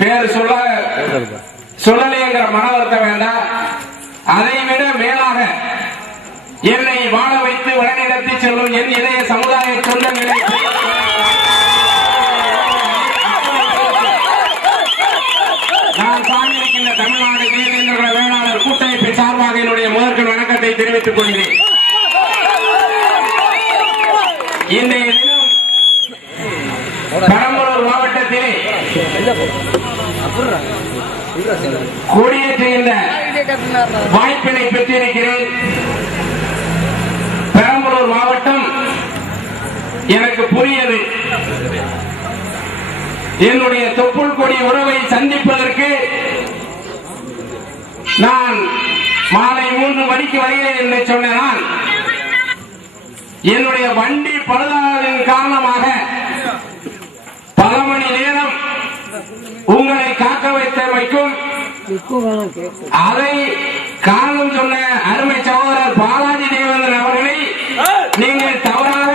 பேர் சொல்லலைங்கிற மன வருத்தம் வேண்டாம். அதை விட மேலாக என்னை வாழ வைத்து வழிநடத்தி செல்லும் என் இதய சமுதாய சொந்தங்களை நான் சார்ந்திருக்கின்ற தமிழ்நாடு தேவேந்திர வேளாளர் கூட்டமைப்பின் சார்பாக என்னுடைய முதற்கண் வணக்கத்தை தெரிவித்துக் கொள்கிறேன். இன்றைய தினம் பெரம்பலூர் மாவட்டத்திலே கொடியேற்றுகின்ற வாய்ப்பினை பெற்றிருக்கிறேன். பெரம்பலூர் மாவட்டம் எனக்கு புரியது. என்னுடைய தொப்புள் கொடி உறவை சந்திப்பதற்கு நான் மாலை 3 மணிக்கு வருகிறேன் என்று சொன்னால் என்னுடைய வண்டி பழுதானதின் காரணமாக பல மணி நேரம் உங்களை காக்க வைத்தமைக்கும் அதை காரணம் சொன்ன அருமை சகோதரர் பாலாஜி தேவேந்திரன் அவர்களை நீங்கள் தவறாக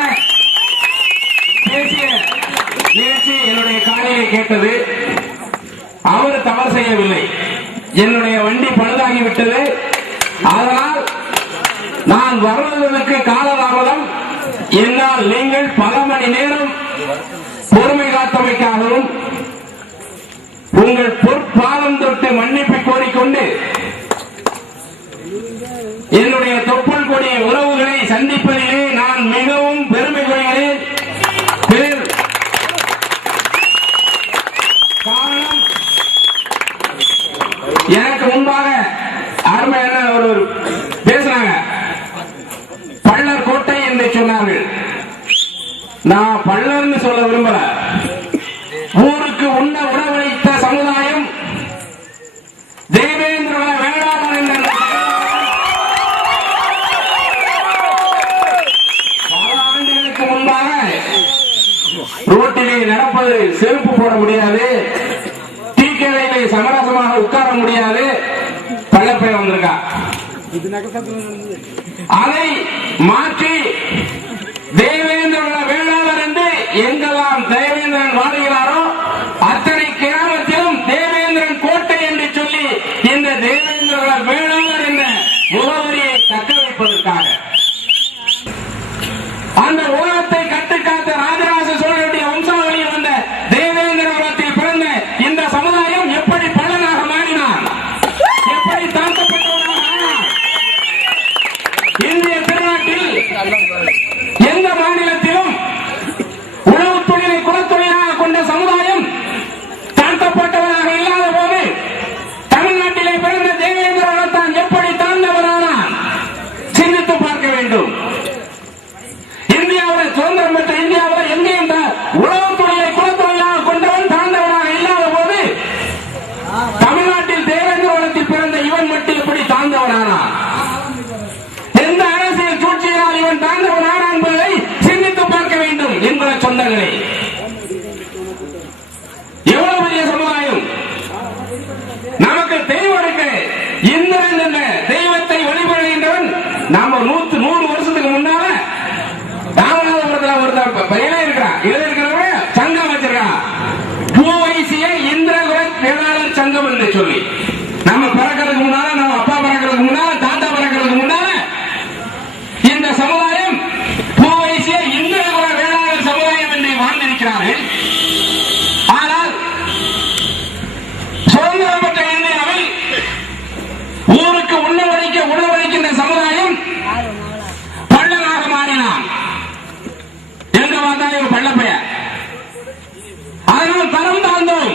பேசிய நிகழ்ச்சி என்னுடைய காலையை கேட்டது. அவர் தவறு செய்யவில்லை. என்னுடைய வண்டி பழுதாகிவிட்டது. அதனால் நான் வருவதற்கு காலதாமதம். என்னால் நீங்கள் பல மணி நேரம் பொறுமை காத்தமைக்காகவும் உங்கள் பொற்பாதம் தொட்டு மன்னிப்பு கோரிக்கொண்டு என்னுடைய தொப்புள் கொடி உறவுகளை சந்திப்பதிலே நான் மிகவும் பெருமை கொள்கிறேன். காரணம், எனக்கு முன்பாக அருமையான ஒரு பேசினாங்க. பள்ளர் கோட்டை என்று சொன்னார்கள். நான் பள்ளர்னு சொல்ல விரும்பல. ஊருக்கு உண்ண உணவளித்த சமுதாயம் தேவேந்திர வேளாளர் என்ற பல ஆண்டுகளுக்கு முன்பாக ரோட்டிலே நடப்பது செருப்பு போட முடியாது, டீ கடையிலே சமரசமாக உட்கார முடியாது. பள்ளப்பைய வந்திருக்கா. அதை மாற்றி தேவேந்திர வேளாளர் என்று எங்கெல்லாம் தேவேந்திரன் வாழ்கிறாரோ அத்தனை கிராமத்திலும் தேவேந்திரன் கோட்டை என்று சொல்லி இந்த தேவேந்திர வேளாளர் என்ற முகவரியை தக்க வைப்பதற்காக அந்த உலகத்தை கட்டுக்காத்த ராஜராஜ சோழனுடைய வம்சாவளியில் வந்த தேவேந்திரகுலத்தில் பிறந்த இந்த சமுதாயம் எப்படி பலனாக மாறினார், எப்படி தாழ்த்தப்பட்டவனாக ஆனார். இந்திய திருநாட்டில் எந்த மாநிலத்திலும் உணவு தொழிலை குலத்தொழிலாக கொண்ட சமுதாயம் தாழ்த்தப்பட்டவராக இல்லாத போது தமிழ்நாட்டிலே பிறந்த தேவேந்திரகுலத்தான் எப்படி தாழ்ந்தவரானார் சிந்தித்து பார்க்க வேண்டும். இந்தியாவில் சுதந்திரம் பெற்ற இந்தியாவில் எங்கே இந்த உணவு தொழிலை குலத்தொழிலாக கொண்டவன் தாழ்ந்தவராக இல்லாத போது தமிழ்நாட்டில் தேவேந்திரகுலத்தில் பிறந்த இவன் மட்டும் எப்படி தாழ்ந்தவனானார், எந்த அரசியல் சூழ்ச்சியினால் இவன் தாழ்ந்தவனான என்பதை சிந்தித்து பார்க்க வேண்டும் என்பத சொந்தங்களே. எவ்வளவு பெரிய சமுதாயம் நமக்கு தெய்வம் இருக்கு. இந்திரன் என்ற தெய்வத்தை வழிபடுகின்றவன் நாம 100 வருஷத்துக்கு முன்னால ராமநாதபுரத்தில் ஒருத்தர் பையனே இருக்கிறான். இதுல இருக்கிறவங்க சங்கம் வச்சிருக்கான். பூவைசிய இந்திரகுல வேளாளர் சங்கம் என்று சொல்லி நம்ம பிறக்கிறதுக்கு முன்னால, நம்ம அப்பா பிறக்கிறதுக்கு முன்னால, தாத்தா பிறக்கிறதுக்கு முன்னால இந்த சமுதாயம் பூவைசிய இந்திரகுல வேளாளர் சமுதாயம் என்று வாழ்ந்திருக்கிறார்கள். ஆனால் சுதந்திரம் பெற்ற இந்தியாவில் ஊருக்கு உணவளிக்கின்ற சமுதாயம் பள்ளனாக மாறினான் என்று பார்த்தால் ஒரு பள்ளப்பைய. அதனால் தரம் தாழ்ந்தோம்.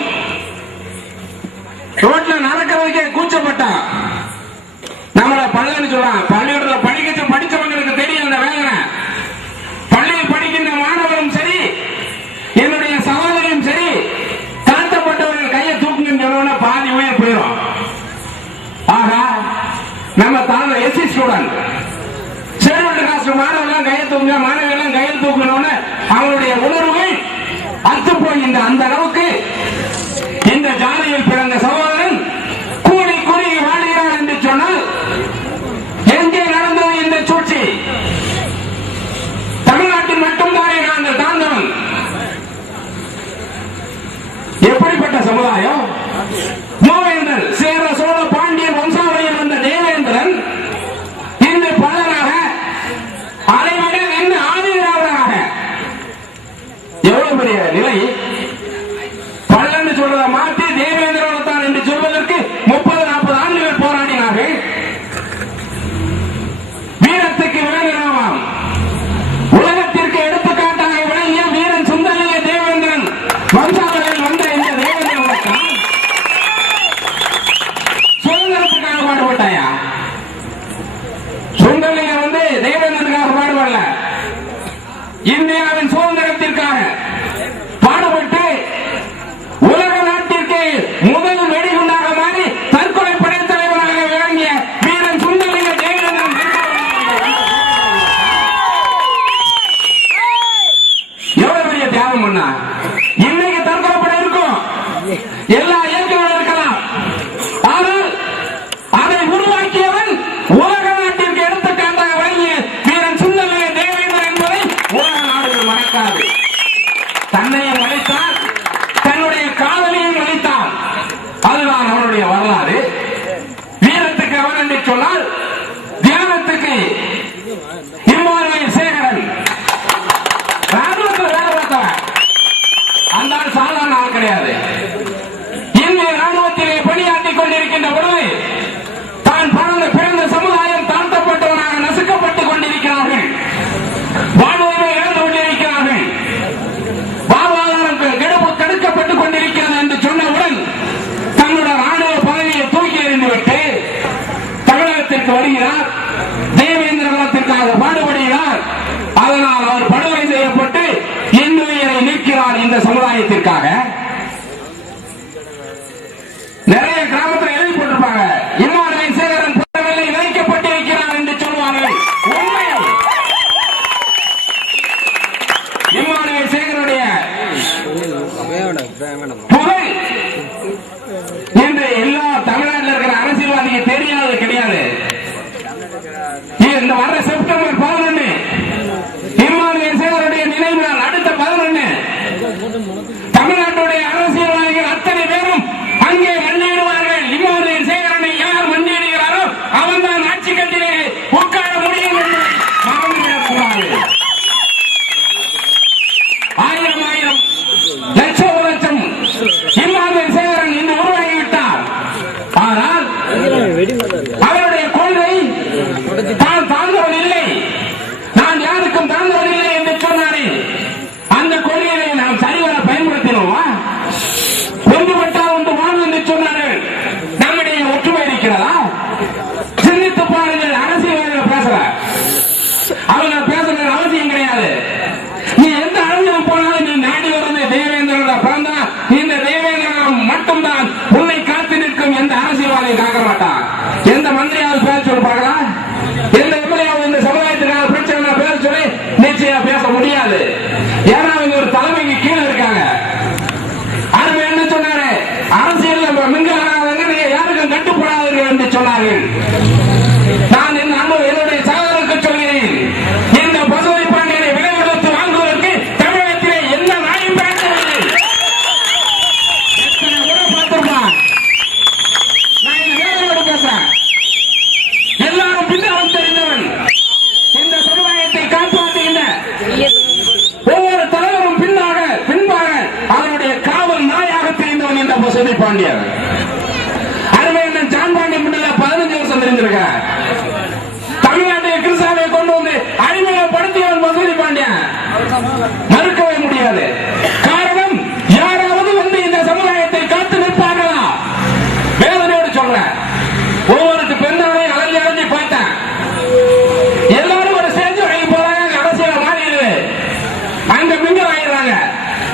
ரோட்ல நடக்கிறதுக்கே கூச்சப்பட்டான். நம்மள பள்ளன்னு சொல்றான். பள்ளிக்கூடத்தில் படிச்சவங்களுக்கு தெரியும் அந்த வேதனை. பள்ளியில் படிக்கின்ற மாணவரும் சரி, என்னுடைய சகோதரியும் சரி, தாழ்த்தப்பட்டவர்கள் கையை தூக்குங்க பாதி உயிர் போயிடும். ஆகா, நம்ம தாழ்ந்த எஸ்சி ஸ்டூடெண்ட் ஷெட்யூல்டு காஸ்ட் மாணவர்கள் கையை தூக்குங்க, மாணவர்கள் கையை தூக்கணும்னு அவங்களுடைய உணர்வுகள் அத்து போகின்ற அந்த அளவுக்கு இந்த ஜாதியில் பிறந்த சகோதரன் கூடி குறுகி வாழ்கிறார் என்று சொன்னால் எங்கே நடந்தது இந்த சூழ்ச்சி? தமிழ்நாட்டில் மட்டும்தானே நாங்கள் தாழ்ந்தவன். எப்படிப்பட்ட சமுதாயம்? எல்லா இயக்கங்களும் இருக்கலாம். ஆனால் அதை உருவாக்கியவன் உலக நாட்டிற்கு எடுத்துக்காட்டாக வழங்கிய வீரன் சுந்தரலிங்க தேவேந்திரன் என்பதை உலக நாடுகள் மறக்காது. தன்னையும் அளித்தான், தன்னுடைய காதலையும் அளித்தான். அதுதான் அவருடைய வரலாறு. வீரத்துக்கு அவன் என்று சொன்னால் தியானத்துக்கு இம்மானுவேல் சேகரன். ராணுவத்தில் வேலை பார்த்தவன். அந்த ஆள் சாதாரண ஆள் கிடையாது. இந்திய ராணுவத்திலே பணியாற்றிக் கொண்டிருக்கின்ற பொழுது தான் பிறந்த சமுதாயம் தாழ்த்தப்பட்டவனாக நசுக்கப்பட்டுக் கொண்டிருக்கிறார்கள். வாழ்வுரிமை இழந்து கொண்டிருக்கிறார்கள். வாழ்வாதாரம் கெடுக்கப்பட்டுக் கொண்டிருக்கிறது என்று சொன்னவுடன் தன்னுடைய ராணுவ பதவியை தூக்கி எறிந்துவிட்டு தமிழகத்திற்கு வருகிறார். தேவேந்திர குலத்திற்காக பாடுபடுகிறார். அதனால் அவர் படுகொலை செய்யப்பட்டு இன்னுயிரை நீக்கிறார் இந்த சமுதாயத்திற்காக. நிறைய கிராமத்தில் எழுதி போட்டிருப்பாங்க, இம்மானுவேல் சேகரன் புறவில்லை விதைக்கப்பட்டிருக்கிறார் என்று சொல்வார்கள். உண்மை. இம்மானுவேல் சேகருடைய புகழ் என்று எல்லா தமிழ்நாட்டில் இருக்கிற அரசியல்வாதிக்கு தெரியாதது கிடையாது. இந்த வர செப்டம்பர் 11 இம்மானுவேல் சேகருடைய நினைவு நாள். அடுத்த 11 தமிழ்நாட்டுடைய அரசியல்வாதிகள் அத்தனை பேரும் அங்கே மண்டியிடுவார்கள். இம்மானுவேல் சேகரனை யார் மண்டியிடுகிறாரோ அவன் தான் ஆட்சி கட்டிலே உட்கார முடியும் என்று மறந்துவிடக்கூடாது. ஆயிரம் ஆயிரம் லட்சம் லட்சம் இம்மானுவேல் சேகரன் இன்று உருவாகிவிட்டார். ஆனால் அவருடைய கொள்கை தான் தாழ்ந்தவன் இல்லை, நான் யாருக்கும் தாழ்ந்தவன் இல்லை என்று சொன்னாரே, அந்த கொள்கையை நாம் சரிவர பயன்படுத்தினோமா? ஒன்றுபட்டால் ஒன்று வாழ்வு என்று சொன்னார்கள். நம்முடைய ஒற்றுமை இருக்கிறதா? சிந்தித்து பாருங்கள். அரசியல்வாதிகள் பேசல, அவங்க பேசுறது அவசியம் கிடையாது. நீ எந்த அளவில் போனாலும் நீ நாடி வருவது தேவேந்திரனோட பிறந்தா இந்த தேவேந்திரன் மட்டும்தான் உன்னை காத்து நிற்கும். எந்த அரசியல்வாதியும் காக்க மாட்டான். எந்த மந்திரியாவது பேச சொல்லுவாங்களா? எந்த எம்எல்ஏவும் இந்த சமுதாயத்துக்கான பிரச்சனை பேச சொல்லி நிச்சயம் பேச முடியாது. ஏன்னா அவங்க ஒரு தலைமைக்கு கீழே இருக்காங்க. அருமை என்ன சொன்னாரு? அரசியல் மின்காரங்க யாருக்கும் கட்டுப்படாதீர்கள் என்று சொன்னார்கள். நான் என்னுடைய சகோதரருக்கு சொல்கிறேன், இந்த பசுமை பாண்டியனை விலை கொடுத்து வாங்குவதற்கு தமிழகத்திலே என்ன நாயும் பேசவில்லை. எத்தனை முறை பார்த்திருப்பான். நான் இந்த வேலையோடு பேசுறேன். எல்லாரும் பின்னால் தெரிந்தவன். இந்த சமுதாயத்தை காப்பாற்றுகின்ற ஒவ்வொரு தலைவரும் பின்பாக அவருடைய காவல் நாயாக தெரிந்தவன் இந்த பசுமை பாண்டியன். அருமையண்ணன் ஜான் பாண்டியன் முன்னில 15 வருஷம் தெரிந்திருக்கிறார். தமிழ்நாட்டை கிறிஸ்தாவை கொண்டு வந்து அறிமுகப்படுத்தியவன் பசுமை பாண்டியன். மறுக்கவே முடியாது. காரணம், யாராவது வந்து இந்த சமுதாயத்தை காத்து நிற்பார்களா? வேதனையோடு சொல்றேன். ஒவ்வொரு பெண்ணாலையும் அலைஞ்சி அலைஞ்சி பார்த்தேன். எல்லாரும் ஒரு ஸ்டேஜ் வாங்கி போறாங்க. அரசியல் மாறிடுது. அங்க மிங்கல் ஆயிடுறாங்க.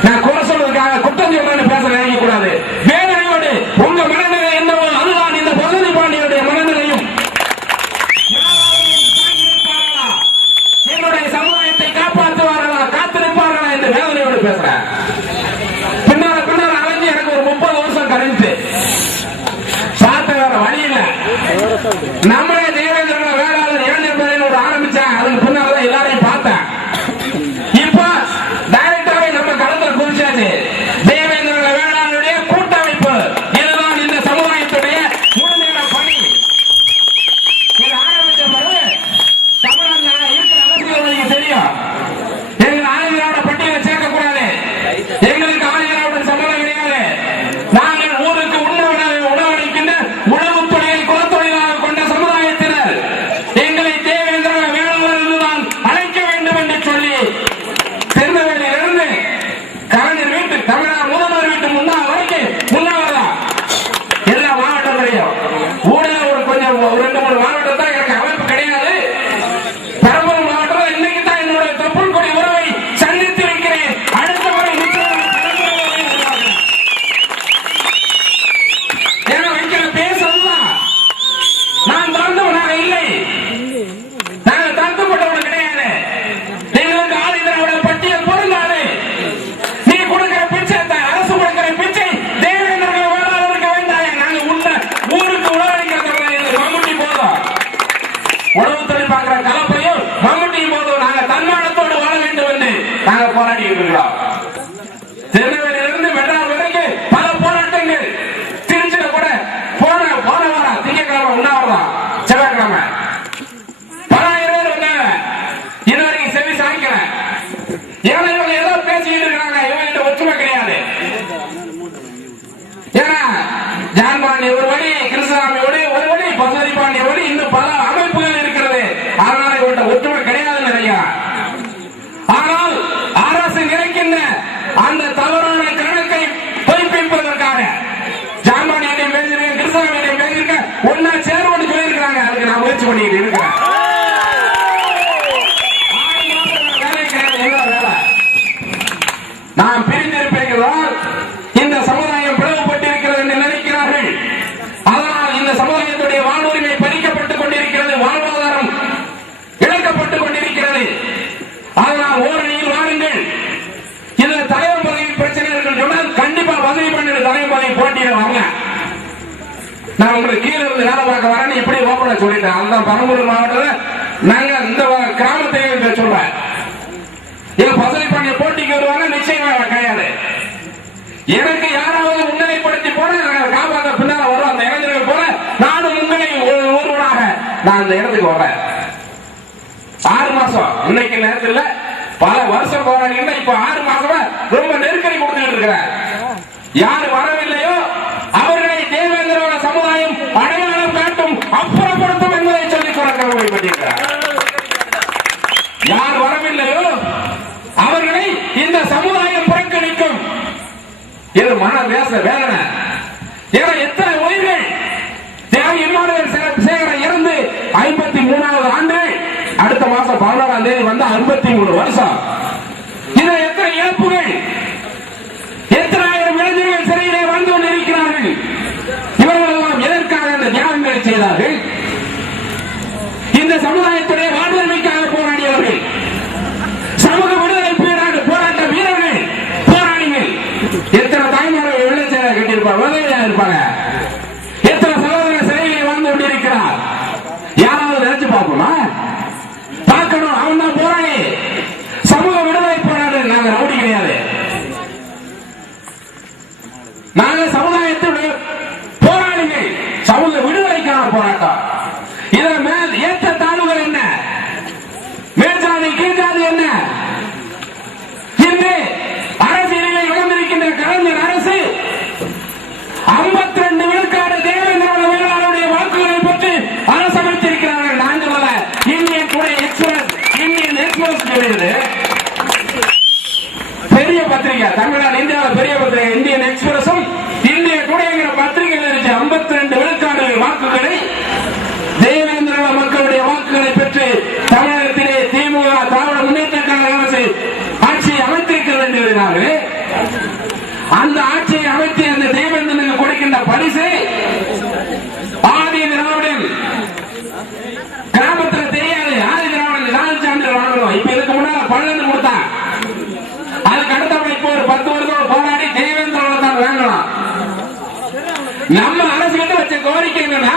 நான் குறை சொல்றதுக்காக குற்றம் சொல்றேன்னு பேச நினைக்க கூடாது. வேதனையோடு உங்க மனநிலை என்னவோ அதுதான் இந்த பசுமை பாண்டியனுடைய மனநிலையும். என்னுடைய சமுதாயத்தை காப்பாற்றுவார்களா, காத்திருப்பார்களா என்று வேதனையோடு பேசுறேன். ஜான்பாண்டி ஒரு வழி, கிருஷ்ணசாமி ஒரு வழி, பசுபதி பாண்டி வழி, இன்னும் பல அமைப்புகள் இருக்கிறது. அதனால இவர்கிட்ட ஒற்றுமை கிடையாதுன்னு நினைக்கிறார். ஆனால் அரசு கிடைக்கின்ற அந்த தவறான கணக்கை பொய்ப்பிப்பதற்காக ஜான்பாண்டியிடம் பேசியிருக்கேன், கிருஷ்ணசாமியிடம் பேசியிருக்கேன், ஒன்னா சேருவோம்னு சொல்லியிருக்கிறாங்க. அதுக்கு நான் முயற்சி பண்ணிட்டு இருக்கிறேன். நாம் பிரிந்திருப்பீர்களால் இந்த சமுதாயம் பிளவுபட்டிருக்கிறது என்று நினைக்கிறார்கள். அதனால் இந்த சமுதாயத்துடைய வாழ்வுரிமை பறிக்கப்பட்டுக் கொண்டிருக்கிறது, வாழ்வாதாரம் இழக்கப்பட்டுக் கொண்டிருக்கிறது. அதனால் ஓரணியில் வாருங்கள். இதுல தலைவர் பதவி பிரச்சனை இருக்குன்னு சொன்னால் கண்டிப்பா பதவி பண்ணி தலைவர் பதவி போட்டியிடுவாங்க. நான் உங்களுக்கு கீழே இருந்து வேலை பார்க்க வரேன்னு இப்படி ஓப்பனா சொல்லிட்டேன். அதுதான் பெரம்பலூர் மாவட்டத்தில் நாங்க இந்த கிராமத்தை சொல்றேன். பதவி பண்ணி போட்டிக்கு வருவாங்க, நிச்சயமா கிடையாது. எனக்கு யாராவது முன்னிலைப்படுத்தி போன காப்பாற்ற பின்னால வரும் அந்த இளைஞர்கள் போல நானும் முன்னிலை ஒருவனாக நான் அந்த இடத்துக்கு வரேன். 6 மாசம் இன்னைக்கு நேரத்தில் பல வருஷம் போறாங்க. இப்ப 6 மாசமா ரொம்ப நெருக்கடி கொடுத்துட்டு இருக்கிறேன். யாரு வரவில்லையோ அவர்களை தேவேந்திரோட சமுதாயம் அடையாளம் காட்டும், அப்புறப்படுத்தும் என்பதை சொல்லிக் கொள்ள கடமைப்பட்டிருக்கிறார். யார் வரவில்லையோ அவர்களை இந்த சமுதாயம் புறக்கணிக்கும். இது மன வேதனை. எத்தனை உயிர்கள் தியாகி இம்மானுவேல் சேகரன் இருந்து 53வது ஆண்டு, அடுத்த மாசம் 16ஆம் தேதி வந்து 53 வருஷம். இது எத்தனை இழப்புகள், எத்தனை ஆயிரம் இளைஞர்கள் சிறையிலே வந்து கொண்டிருக்கிறார்கள். இவர்கள் எல்லாம் எதற்காக இந்த தியாகங்களை செய்தார்கள்? இந்த சமுதாயத்துடைய வாழ்வுரிமைக்காக போராடியவர்கள், சமூக விடுதலை போராட்ட வீரர்கள், போராளிகள். எத்தனை தாய்மார்கள் வெள்ளச்சேர கட்டியிருப்பாங்க, உதவியா இருப்பாங்க. எத்தனை சகோதர சிறையிலே வாழ்ந்து கொண்டிருக்கிறார். யாராவது நினைச்சு பார்ப்போமா? பார்க்கணும். அவன் தான் போராளி, சமூக விடுதலை போராடு. நாங்க ரவுடி கிடையாது, நாங்க சமுதாயத்துடைய போராளிகள். சமூக விடுதலைக்கான போராட்டம். இதன் மேல் ஏற்ற தாழ்வுகள் என்ன, மேற்சாதி கீழ்ஜாதி என்ன? இன்று அரசியலிலே இழந்திருக்கின்ற கலைஞர் அரசு 52 விழுக்காடு தேவேந்திரோட வேளாளருடைய வாக்குகளை பற்றி அரசு அமைத்திருக்கிறார்கள். நான் சொல்லல, Indian today express, Indian express சொல்லுது. பெரிய பத்திரிகை, தமிழ்நாடு இந்தியாவில் பெரிய பத்திரிகை இந்தியன் எக்ஸ்பிரஸும் இந்திய டுடேங்கிற பத்திரிகையில் இருக்க 52 விழுக்காடு வாக்குகளை தேவேந்திர மக்களுடைய வாக்குகளை பெற்று தமிழகத்திலே திமுக திராவிட முன்னேற்ற கழக அரசு ஆட்சியை அமைத்திருக்கிறது என்று எழுதினார்கள். அந்த ஆட்சியை அமைத்து அந்த தேவேந்திரனுக்கு கொடுக்கின்ற பரிசு ஆதி திராவிடன் கிராமத்தில் தெரியாது. ஆதி திராவிடன் நாலு சான்றிதழ் வாங்கணும். இப்ப இதுக்கு முன்னால 12 கொடுத்தான். அதுக்கு அடுத்தபடி இப்போ ஒரு 10 வருஷம் போராடி தேவேந்திரோட தான் வாங்கலாம். நம்ம அரசு கிட்ட வச்ச கோரிக்கை என்னன்னா